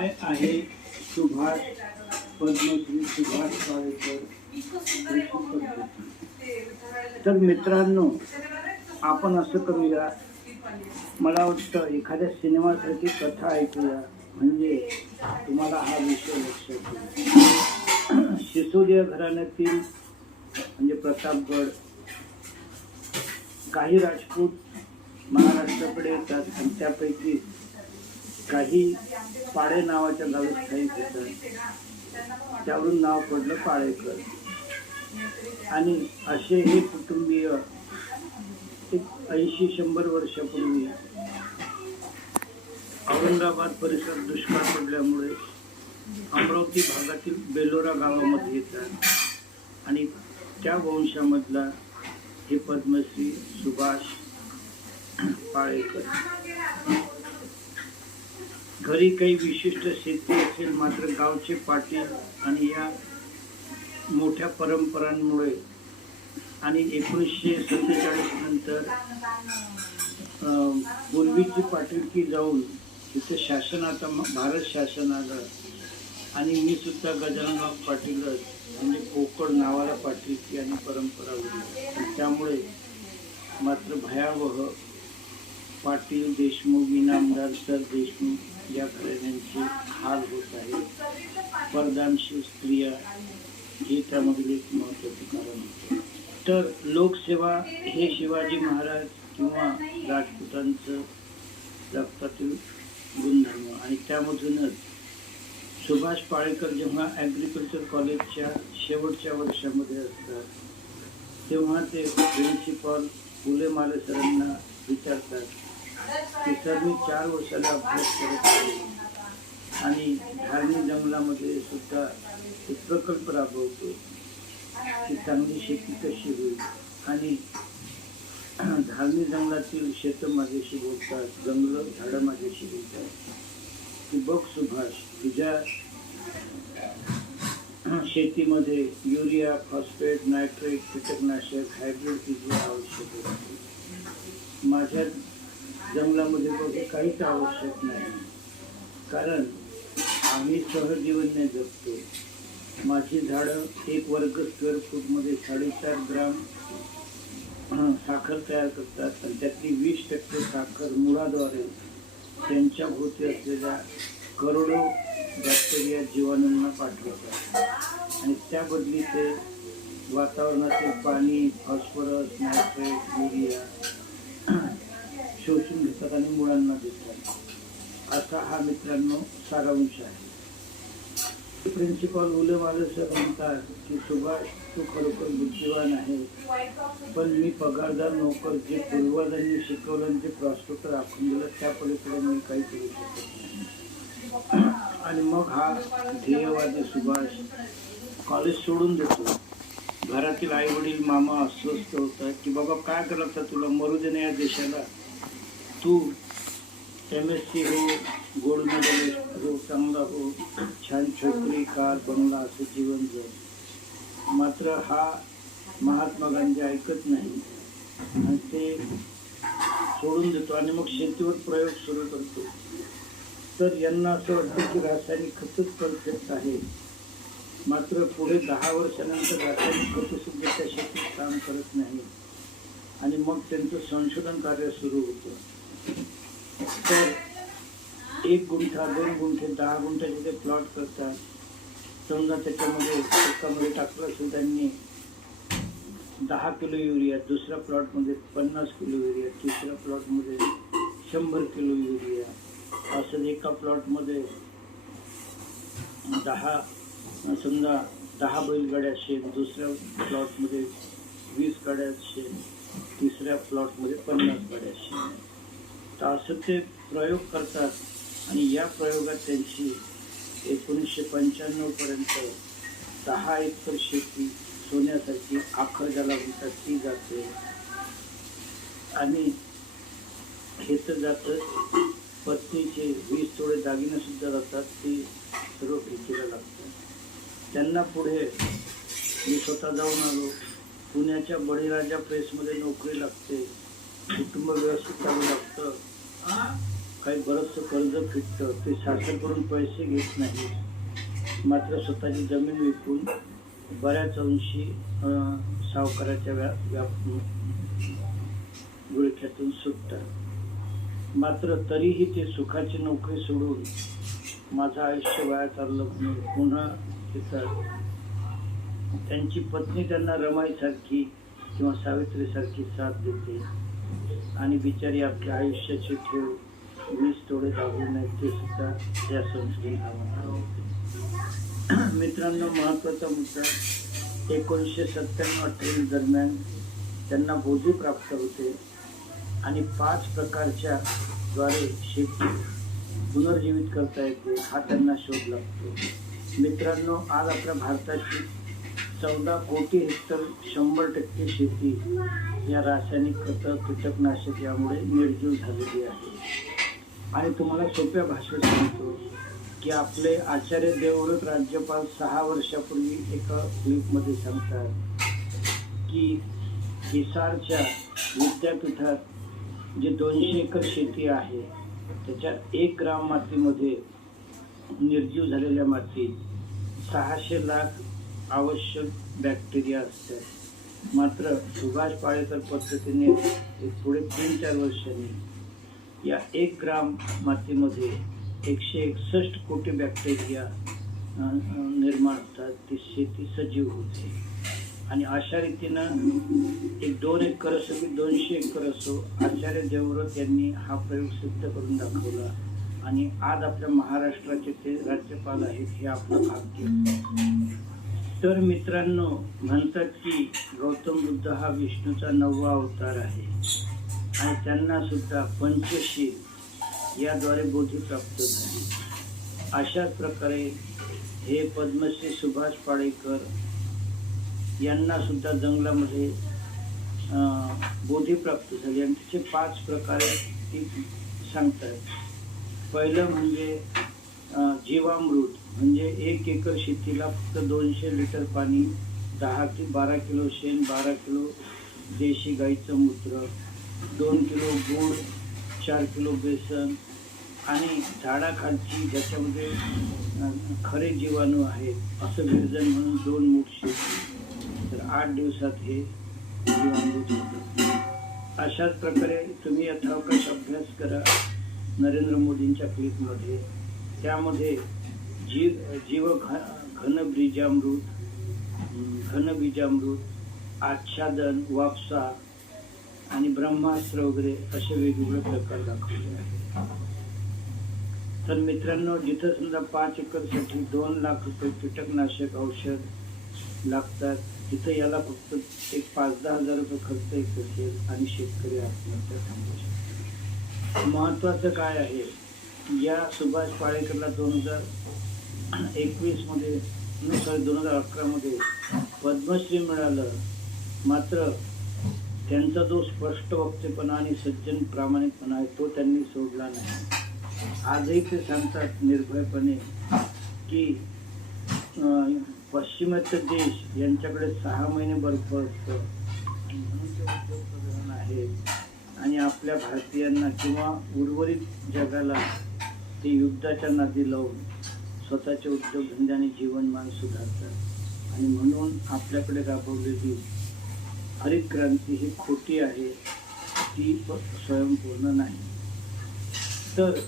काय आहे सुभाष पद्मश्री सुभाष पाळेकर? तर मित्रांनो आपण असं करूया. मला वाटतं एखाद्या सिनेमासारखी कथा ऐकूया. म्हणजे तुम्हाला हा विषय लक्षात येईल. सिसोदिया घराण्यातील म्हणजे प्रतापगड काही राजपूत महाराष्ट्राकडे येतात आणि त्यापैकी काही पाळे नावाच्या गावी स्थायिक येतात त्यावरून नाव पडलं पाळेकर. आणि असे हे कुटुंबीय एक ऐंशी शंभर वर्षापूर्वी औरंगाबाद परिसर दुष्काळ पडल्यामुळे अमरावती भागातील बेलोरा गावामध्ये येतात. आणि त्या वंशामधला हे पद्मश्री सुभाष पाळेकर. घरी काही विशिष्ट शेती असेल मात्र गावचे पाटील आणि या मोठ्या परंपरांमुळे आणि एकोणीसशे सत्तेचाळीस नंतर पूर्वीची पाटीलकी जाऊन तिथे शासन आता भारत शासन आलं आणि मी सुद्धा गजाननराव पाटीलच म्हणजे कोकण नावाला पाटीलकी आणि परंपरा होती. त्यामुळे मात्र भयावह पाटील देशमुख इनामदार सर देशमुख या घराण्यांचे हाल होत आहे. परदानशील स्त्रिया हे त्यामधील एक महत्वाचं कारण होतं. तर लोकसेवा हे शिवाजी महाराज किंवा राजपुतांचं रक्तातील गुणधर्म आणि त्यामधूनच सुभाष पाळेकर जेव्हा ॲग्रिकल्चर कॉलेजच्या शेवटच्या वर्षामध्ये असतात तेव्हा ते प्रिन्सिपॉल फुले माले सरांना विचारतात की मी चार वर्षाला अभ्यास करत आणि धार्मिक जंगलामध्ये सुद्धा एक प्रकल्प राबवतो. की चांगली शेती कशी होईल? आणि धार्मिक जंगलातील शेतं माझ्याशी बोलतात जंगल झाडं माझ्याशी बोलतात. की बघ सुभाष तुझ्या शेतीमध्ये युरिया फॉस्फेट नायट्रेट कीटकनाशक हायब्रिड किती आवश्यक असते माझ्या जंगलामध्ये बघू काहीच आवश्यक नाही. कारण आम्ही सहजीवनने जगतो. माझी झाडं एक वर्ग स्क्वेअर फूटमध्ये साडेचार ग्राम साखर तयार करतात आणि त्यातली वीस टक्के साखर मुळाद्वारे त्यांच्या भोवती असलेल्या करोडो बॅक्टेरिया जीवाणूंना पाठवतात. आणि त्या बदली ते वातावरणातील पाणी फॉस्फरस नायट्रेट युरिया शोषून घेतात आणि मुलांना देतात असा हा मित्रांनो सारांश आहे. प्रिन्सिपॉल उले उलेवाले सर म्हणतात की सुभाष तू खरोखर बुद्धिवान आहे. पण मी पगारदार नोकर जे पूर्वजांनी शिकवलं आणि जे प्रॉस्पेक्ट राखून दिलं त्या पलीकडे मी काही करू शकत नाही. आणि मग हा ध्येयवादी सुभाष. कॉलेज सोडून देतो. घरातील आई वडील मामा अस्वस्थ होतात की बाबा काय करायचं तुला? मरू दे ना या देशाला. तू एम एस सी हो गोल्ड मेडलिस्ट हो चांगला हो छान छोकरी कार बंगला असं जीवन जग. मात्र हा महात्मा गांधी ऐकत नाही. आणि ते सोडून देतो आणि मग शेतीवर प्रयोग सुरू करतो. तर यांना असं वाटतं की रासायनिक खतच परफेक्ट आहे. मात्र पुढे दहा वर्षानंतर रासायनिक खतं सुद्धा त्या शेतीत काम करत नाही. आणि मग त्यांचं संशोधन कार्य सुरू होतं. तर एक गुंठा दोन गुंठे दहा गुंठ्याचे ते प्लॉट करतात समजा त्याच्यामध्ये एकामध्ये टाकलं असेल त्यांनी दहा किलो युरिया दुसऱ्या प्लॉटमध्ये पन्नास किलो युरिया तिसऱ्या प्लॉटमध्ये शंभर किलो युरिया असं एका प्लॉटमध्ये दहा समजा दहा बैलगाड्या शेण दुसऱ्या प्लॉटमध्ये वीस गाड्या शेण तिसऱ्या प्लॉटमध्ये पन्नास गाड्या शेण तर असं ते प्रयोग करतात आणि या प्रयोगात त्यांची एकोणीसशे पंच्याण्णवपर्यंत दहा एकर शेती सोन्यासारखी आखर ज्याला म्हणतात ती जाते. आणि हे तर जातं पत्नीचे वीस थोडे दागिने सुद्धा जातात ती सर्व ठेकीला लागतात. त्यांना पुढे मी स्वतः जाऊन आलो. पुण्याच्या बळीराजा प्रेसमध्ये नोकरी लागते. कुटुंब व्यवस्थित चालू लागतं. काही बरंचसं कर्ज फिटतं. ते शासनाकडून पैसे घेत नाही. मात्र स्वतःची जमीन विकून बऱ्याच अंशी सावकाराच्या व्या व्याप गुळख्यातून सुटतात. मात्र तरीही ते सुखाची नोकरी सोडून माझं आयुष्य वाया चाललं म्हणून पुन्हा येतात त्यांची पत्नी त्यांना रमाईसारखी किंवा सावित्रीसारखी साथ देते आणि बिचारी आपल्या आयुष्याची ठेव वीस तोडे दाबू नये ते सुद्धा या संस्कृती मित्रांनो महत्त्वाचा मुद्दा एकोणीसशे सत्त्याण्णव अठ्ठ्याण्णव दरम्यान त्यांना बोधी प्राप्त होते आणि पाच प्रकारच्या द्वारे शेती पुनर्जीवित करता येते हा त्यांना शोध लागतो. मित्रांनो आज आपल्या भारताची चौदा कोटी हेक्टर शंभर टक्के शेती या रासायनिक खतं कीटकनाशक यामुळे निर्जीव झालेली आहे. आणि तुम्हाला सोप्या भाषेत सांगतो की आपले आचार्य देवव्रत राज्यपाल सहा वर्षापूर्वी एका क्लिपमध्ये सांगतात की हिसारच्या विद्यापीठात जे दोनशे एकर शेती आहे त्याच्या एक ग्राम मातीमध्ये निर्जीव झालेल्या मातीत सहाशे लाख आवश्यक बॅक्टेरिया असतात. मात्र सुभाष पाळेकर पद्धतीने पुढे तीन चार वर्षांनी या एक ग्राम मातीमध्ये एकशे एकसष्ट कोटी बॅक्टेरिया निर्माण होतात. ती शेती सजीव होते. आणि अशा रीतीनं एक दोन एकर असो की दोनशे एकर असो आचार्य देवव्रत यांनी हा प्रयोग सिद्ध करून दाखवला. आणि आज आपल्या महाराष्ट्राचे ते राज्यपाल आहेत हे आपलं भाग्य. तर मित्रांनो म्हणतात की गौतम बुद्ध हा विष्णूचा नववा अवतार आहे. आणि त्यांना सुद्धा पंचशील याद्वारे बोधी प्राप्त झाली. अशाच प्रकारे हे पद्मश्री सुभाष पाडेकर यांना सुद्धा जंगलामध्ये बोधी प्राप्त झाली. आणि त्याचे पाच प्रकारे ती सांगतात पहिलं म्हणजे जीवामृत म्हणजे एक एकर शेतीला फक्त दोनशे लिटर पाणी दहा ते बारा किलो शेण बारा किलो देशी गाईचं मूत्र दोन किलो गूळ चार किलो बेसन आणि झाडाखालची ज्याच्यामध्ये खरे जीवाणू आहेत असं विरजन म्हणून दोन मूठ शेती तर आठ दिवसात हे जीवामृत होतं. अशाच प्रकारे तुम्ही यथावकाश अभ्यास करा. नरेंद्र मोदींच्या क्लिपमध्ये त्यामध्ये जीव जीव घ घनबीजामृत घन घनबीजामृत आच्छादन वापसा आणि ब्रह्मास्त्र वगैरे असे वेगवेगळे प्रकार दाखवले आहेत. तर मित्रांनो जिथं समजा पाच एकरसाठी दोन लाख रुपये कीटकनाशक औषध लागतात तिथं याला फक्त एक पाच दहा हजार रुपये खर्च येत असेल आणि शेतकरी आत्महत्या थांबू शकतो महत्वाचं काय आहे? या सुभाष पाळेकरला दोन हजार एकवीसमध्ये सॉरी दोन हजार अकरामध्ये पद्मश्री मिळालं. मात्र त्यांचा जो स्पष्ट वक्तेपणा आणि सज्जन प्रामाणिकपणा आहे तो त्यांनी सोडला नाही. आजही ते सांगतात निर्भयपणे की अं, पाश्चिमात्य देश यांच्याकडे सहा महिने बर्फ असतं. आहे आणि आपल्या भारतीयांना किंवा उर्वरित जगाला ते युद्धाच्या नादी लावून स्वतःचे उद्योगधंदे आणि जीवनमान सुधारतात. आणि म्हणून आपल्याकडे राबवलेली हरित क्रांती ही खोटी आहे ती स्वयंपूर्ण नाही. तर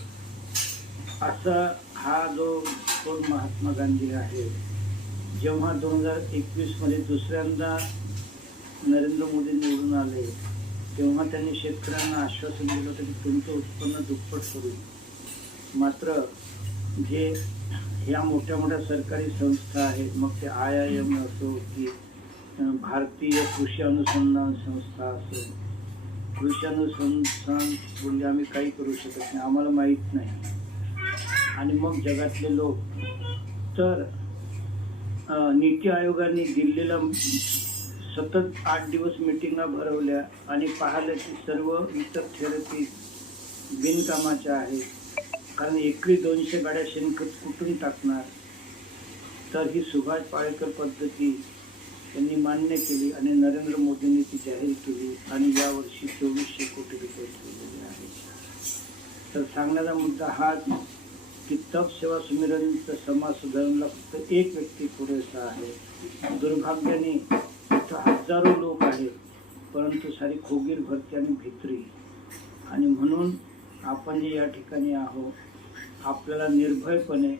असा हा जो दोन महात्मा गांधी आहे जेव्हा दोन हजार एकवीसमध्ये दुसऱ्यांदा नरेंद्र मोदी निवडून आले तेव्हा त्यांनी शेतकऱ्यांना आश्वासन दिलं होतं की तुमचं उत्पन्न दुप्पट करू मात्र जे ह्या मोठ्या मोठ्या सरकारी संस्था आहेत मग ते आय आय एम असो की भारतीय कृषी अनुसंधान संस्था असो कृषी अनुसंधान म्हणजे आम्ही काही करू शकत नाही आम्हाला माहीत नाही. आणि मग जगातले लोक तर नीती आयोगाने दिलेला सतत आठ दिवस मिटिंगा भरवल्या आणि पाहिलं की सर्व इतर थेरपी बिनकामाच्या आहेत. कारण एकरी दोनशे गाड्या शेणखत कुठून टाकणार? तर ही सुभाष पाळेकर पद्धती त्यांनी मान्य केली आणि नरेंद्र मोदींनी ती जाहीर केली आणि यावर्षी चोवीसशे कोटी रुपये ठेवलेले आहेत. तर सांगण्याचा मुद्दा हाच की तप सेवा सुमिरनचं समाज सुधारणला फक्त एक व्यक्ती पुरेसा आहे. दुर्भाग्याने इथं हजारो लोक आहेत परंतु सारी खोगीर भरती आणि भित्री. आणि म्हणून आपण जे या ठिकाणी आहोत. आपल्याला निर्भयपणे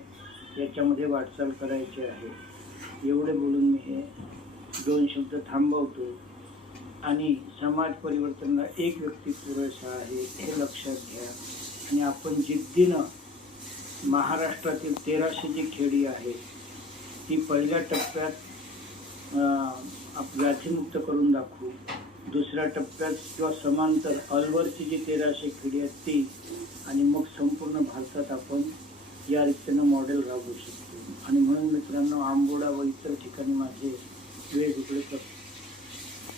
याच्यामध्ये वाटचाल करायची आहे. एवढे बोलून मी हे दोन शब्द थांबवतो. आणि समाज परिवर्तनाला एक व्यक्ती पुरेसा आहे हे लक्षात घ्या. आणि आपण जिद्दीनं महाराष्ट्रातील तेराशे जी खेडी आहेत ती पहिल्या टप्प्यात व्याधीमुक्त करून दाखवू. दुसऱ्या टप्प्यात किंवा समांतर अलवरची जी तेराशे खेडी आहेत ती आणि मग संपूर्ण भारतात आपण या रीतीनं मॉडेल राबवू शकतो. आणि म्हणून मित्रांनो आंबोडा व इतर ठिकाणी माझे वेगवेगळे प्र-